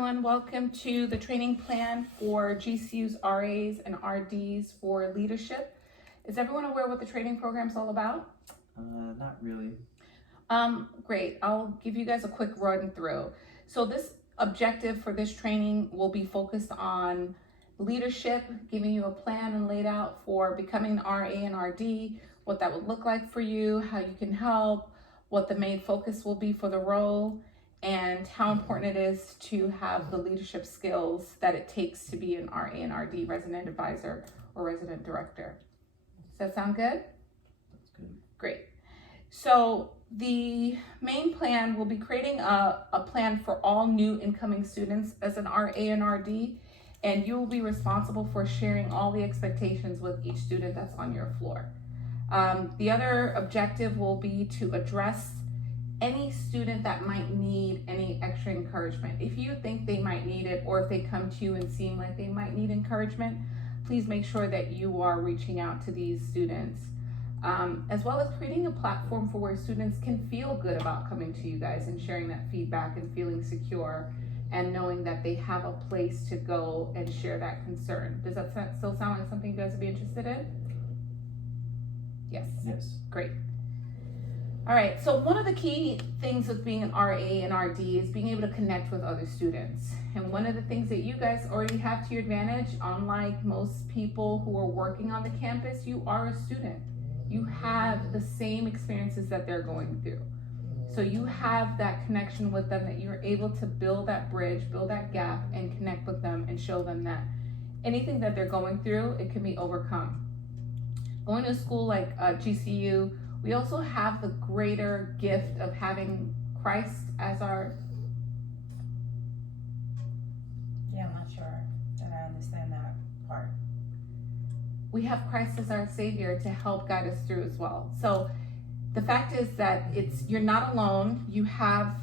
everyone. Welcome to the training plan for GCU's RAs and RDs for leadership. Is everyone aware what the training program is all about? Not really. Great. I'll give you guys a quick run through. So this objective for this training will be focused on leadership, giving you a plan and laid out for becoming an RA and RD, what that would look like for you, how you can help, what the main focus will be for the role, and how important it is to have the leadership skills that it takes to be an RA and RD, resident advisor or resident director. Does that sound good? That's good. Great. So the main plan will be creating a plan for all new incoming students as an RA and RD, and you will be responsible for sharing all the expectations with each student that's on your floor. The other objective will be to address any student that might need any extra encouragement. If you think they might need it, or if they come to you and seem like they might need encouragement, please make sure that you are reaching out to these students, as well as creating a platform for where students can feel good about coming to you guys and sharing that feedback and feeling secure and knowing that they have a place to go and share that concern. Does that still sound like something you guys would be interested in? Yes. Yes. Great. All right, so one of the key things with being an RA and RD is being able to connect with other students. And one of the things that you guys already have to your advantage, unlike most people who are working on the campus, you are a student. You have the same experiences that they're going through. So you have that connection with them, that you're able to build that bridge, build that gap, and connect with them and show them that anything that they're going through, it can be overcome. Going to a school like GCU, we also have the greater gift of having Christ as our... Yeah, I'm not sure that I understand that part. We have Christ as our Savior to help guide us through as well. So the fact is that you're not alone. You have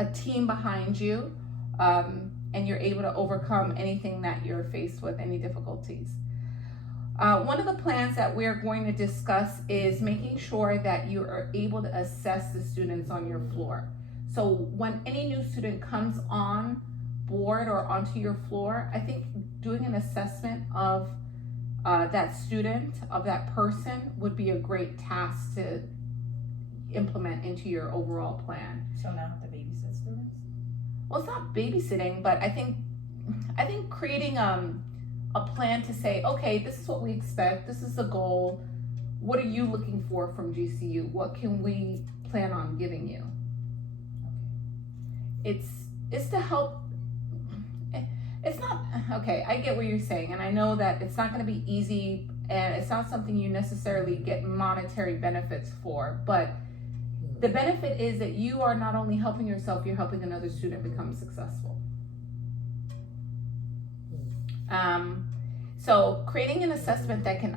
a team behind you, and you're able to overcome anything that you're faced with, any difficulties. One of the plans that we're going to discuss is making sure that you are able to assess the students on your floor. So when any new student comes on board or onto your floor, I think doing an assessment of that student, of that person, would be a great task to implement into your overall plan. So now I have to babysit students? Well, it's not babysitting, but I think creating a plan to say, okay, this is what we expect, this is the goal, what are you looking for from GCU, what can we plan on giving you? It's to help. It's not, okay, I get what you're saying, and I know that it's not going to be easy, and it's not something you necessarily get monetary benefits for, but the benefit is that you are not only helping yourself, you're helping another student become successful. So creating an assessment that can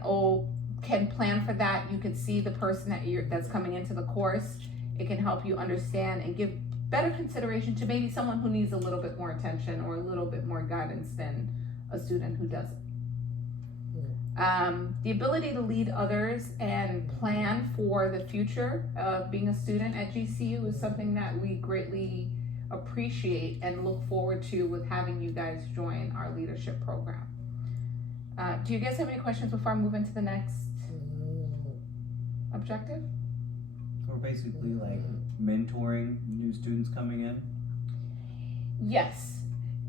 plan for that. You can see the person that's coming into the course. It can help you understand and give better consideration to maybe someone who needs a little bit more attention or a little bit more guidance than a student who doesn't. The ability to lead others and plan for the future of being a student at GCU is something that we greatly appreciate and look forward to with having you guys join our leadership program. Do you guys have any questions before I move into the next objective? So we're basically like mentoring new students coming in? Yes,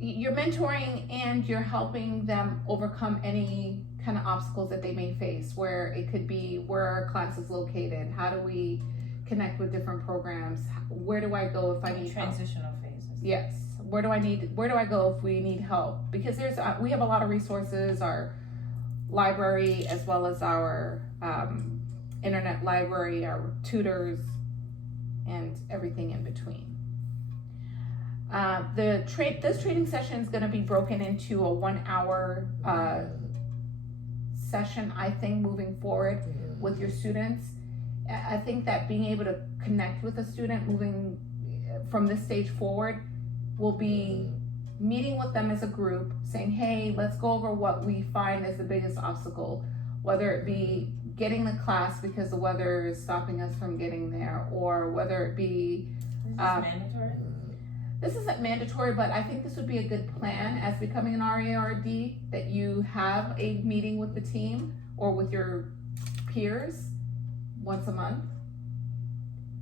you're mentoring and you're helping them overcome any kind of obstacles that they may face, where it could be where our class is located, how do we connect with different programs, where do I go if I need help? Transitional phases. Yes, where do I go if we need help? Because we have a lot of resources, our library as well as our internet library, our tutors, and everything in between. This training session is going to be broken into a 1 hour session, I think, moving forward with your students. I think that being able to connect with a student moving from this stage forward will be meeting with them as a group, saying, hey, let's go over what we find as the biggest obstacle, whether it be getting the class because the weather is stopping us from getting there, or whether it be Is this mandatory? This isn't mandatory, but I think this would be a good plan as becoming an RARD, that you have a meeting with the team or with your peers once a month.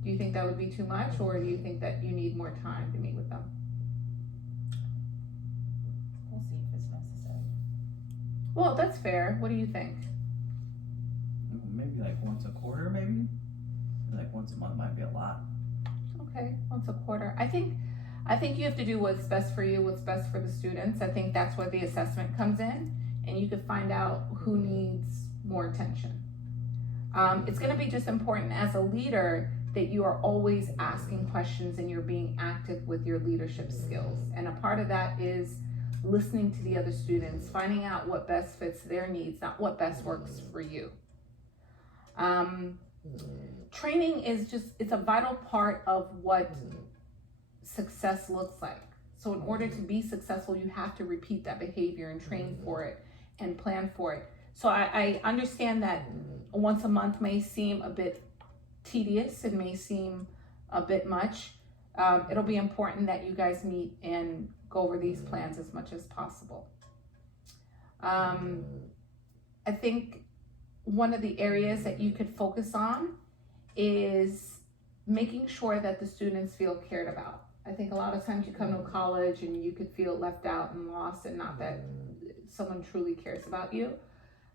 Do you think that would be too much, or do you think that you need more time to meet with them? We'll see if it's necessary. Well, that's fair. What do you think? Maybe like once a quarter, maybe? Like once a month might be a lot. Okay, once a quarter. I think you have to do what's best for you, what's best for the students. I think that's where the assessment comes in, and you could find out who needs more attention. It's gonna be just important as a leader that you are always asking questions and you're being active with your leadership skills. And a part of that is listening to the other students, finding out what best fits their needs, not what best works for you. Training is it's a vital part of what success looks like. So in order to be successful, you have to repeat that behavior and train for it and plan for it. So I understand that once a month may seem a bit tedious, it may seem a bit much. It'll be important that you guys meet and go over these plans as much as possible. I think one of the areas that you could focus on is making sure that the students feel cared about. I think a lot of times you come to college and you could feel left out and lost, and not that someone truly cares about you.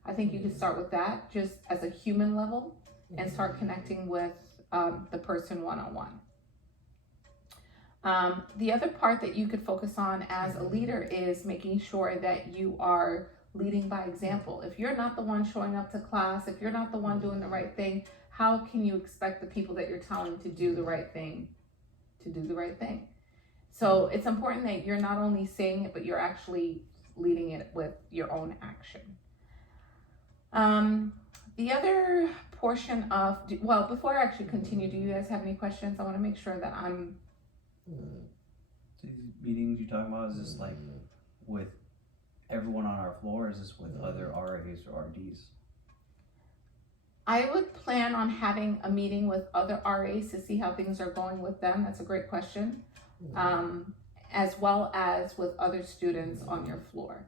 I think you could start with that just as a human level and start connecting with the person one-on-one. The other part that you could focus on as a leader is making sure that you are leading by example. If you're not the one showing up to class, if you're not the one doing the right thing, how can you expect the people that you're telling to do the right thing to do the right thing? So it's important that you're not only saying it, but you're actually leading it with your own action. The other portion of, well, before I actually continue, do you guys have any questions? I want to make sure that I'm... These meetings you're talking about, is this like with everyone on our floor, or is this with other RAs or RDs? I would plan on having a meeting with other RAs to see how things are going with them. That's a great question. As well as with other students on your floor.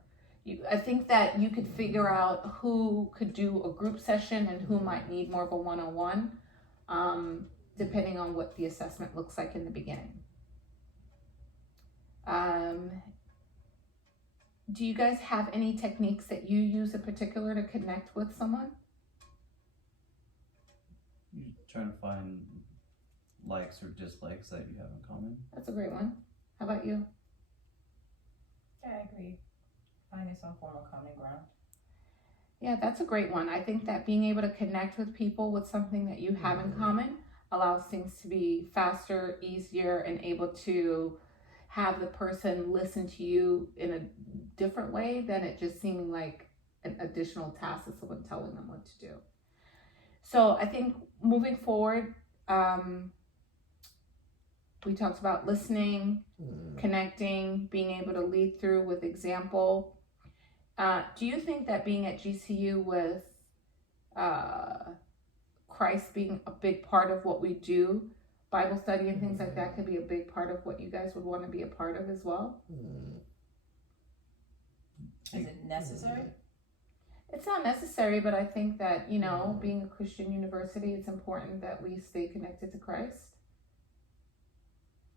I think that you could figure out who could do a group session and who might need more of a one-on-one, depending on what the assessment looks like in the beginning. Do you guys have any techniques that you use in particular to connect with someone? You're trying to find likes or dislikes that you have in common. That's a great one. How about you? Yeah, I agree. Finding some form of common ground. Yeah, that's a great one. I think that being able to connect with people with something that you have in common allows things to be faster, easier, and able to have the person listen to you in a different way than it just seeming like an additional task of someone telling them what to do. So I think moving forward, we talked about listening, connecting, being able to lead through with example. Do you think that being at GCU with Christ being a big part of what we do, Bible study and things like that, could be a big part of what you guys would want to be a part of as well? Is it necessary? It's not necessary, but I think that, you know, being a Christian university, it's important that we stay connected to Christ.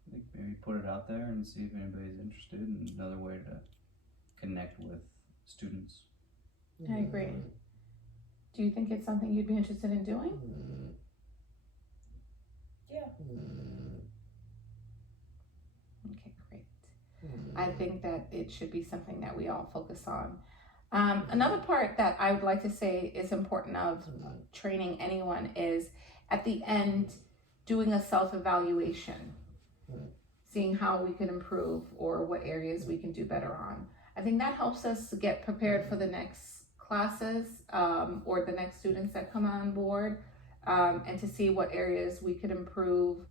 I think maybe put it out there and see if anybody's interested, and another way to connect with students. I agree. Do you think it's something you'd be interested in doing? Yeah. Okay, great. I think that it should be something that we all focus on. Another part that I would like to say is important of training anyone is at the end doing a self-evaluation, seeing how we can improve or what areas we can do better on. I think that helps us to get prepared for the next classes or the next students that come on board, and to see what areas we could improve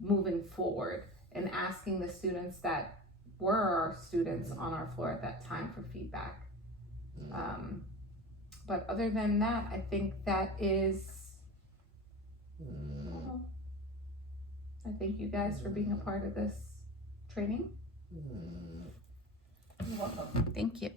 moving forward, and asking the students that were our students on our floor at that time for feedback. But other than that, I think that is, I thank you guys for being a part of this training. You're welcome. Thank you.